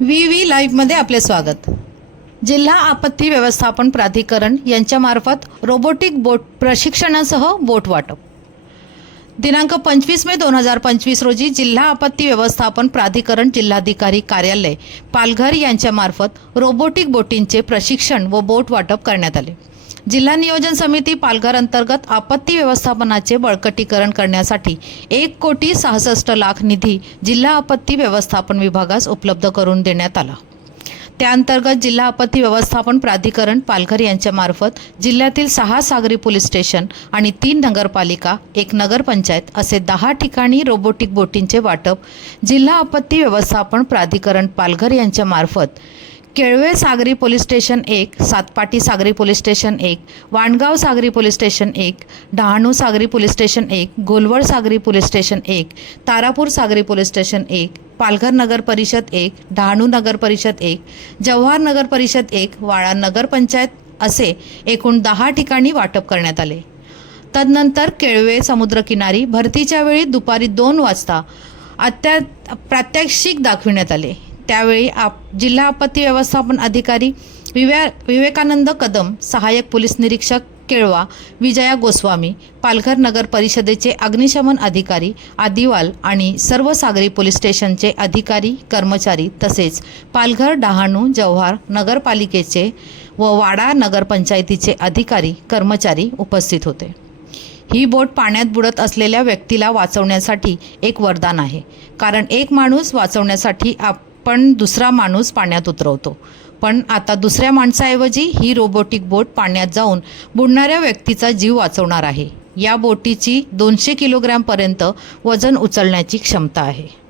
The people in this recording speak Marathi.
व्ही व्ही लाईव्हमध्ये आपले स्वागत. जिल्हा आपत्ती व्यवस्थापन प्राधिकरण यांच्यामार्फत रोबोटिक बोट प्रशिक्षणासह बोट वाटप. दिनांक पंचवीस मे दोन हजार पंचवीस रोजी जिल्हा आपत्ती व्यवस्थापन प्राधिकरण जिल्हाधिकारी कार्यालय पालघर यांच्यामार्फत रोबोटिक बोटींचे प्रशिक्षण व बोट वाटप करण्यात आले. जिल्हा नियोजन समिती पालघर अंतर्गत आपत्ती व्यवस्थापनाचे बळकटीकरण करण्यासाठी एक कोटी सहासष्ट लाख निधी जिल्हा आपत्ती व्यवस्थापन विभागास उपलब्ध करून देण्यात आला. त्याअंतर्गत जिल्हा आपत्ती व्यवस्थापन प्राधिकरण पालघर यांच्यामार्फत जिल्ह्यातील सहा सागरी पोलीस स्टेशन आणि तीन नगरपालिका एक नगरपंचायत असे दहा ठिकाणी रोबोटिक बोटींचे वाटप जिल्हा आपत्ती व्यवस्थापन प्राधिकरण पालघर यांच्यामार्फत केळवे सागरी पोलीस स्टेशन एक सातपाटी सागरी पोलीस स्टेशन एक वाणगाव सागरी पोलीस स्टेशन एक डहाणू सागरी पोलीस स्टेशन एक गोलवड सागरी पोलीस स्टेशन एक तारापूर सागरी पोलीस स्टेशन एक पालघर नगर परिषद एक डहाणू नगर परिषद एक जव्हार नगर परिषद एक वाळा नगरपंचायत असे एकूण दहा ठिकाणी वाटप करण्यात आले. तदनंतर केळवे समुद्रकिनारी भरतीच्या वेळी दुपारी दोन वाजता अत्या प्रात्यक्षिक दाखविण्यात आले. त्यावेळी आप जिल्हा आपत्ती व्यवस्थापन अधिकारी विवे विवेकानंद कदम सहाय्यक पोलीस निरीक्षक केळवा विजया गोस्वामी पालघर नगर परिषदेचे अग्निशमन अधिकारी आदिवाल आणि सर्व सागरी पोलीस स्टेशनचे अधिकारी कर्मचारी तसेच पालघर डहाणू जव्हार नगरपालिकेचे व वाडा नगरपंचायतीचे अधिकारी कर्मचारी उपस्थित होते. ही बोट पाण्यात बुडत असलेल्या व्यक्तीला वाचवण्यासाठी एक वरदान आहे. कारण एक माणूस वाचवण्यासाठी आप पण दुसरा माणूस पाण्यात उतरवतो. पण आता दुसऱ्या माणसाऐवजी ही रोबोटिक बोट पाण्यात जाऊन बुडणाऱ्या व्यक्तीचा जीव वाचवणार आहे. या बोटीची दोनशे किलोग्रॅमपर्यंत वजन उचलण्याची क्षमता आहे.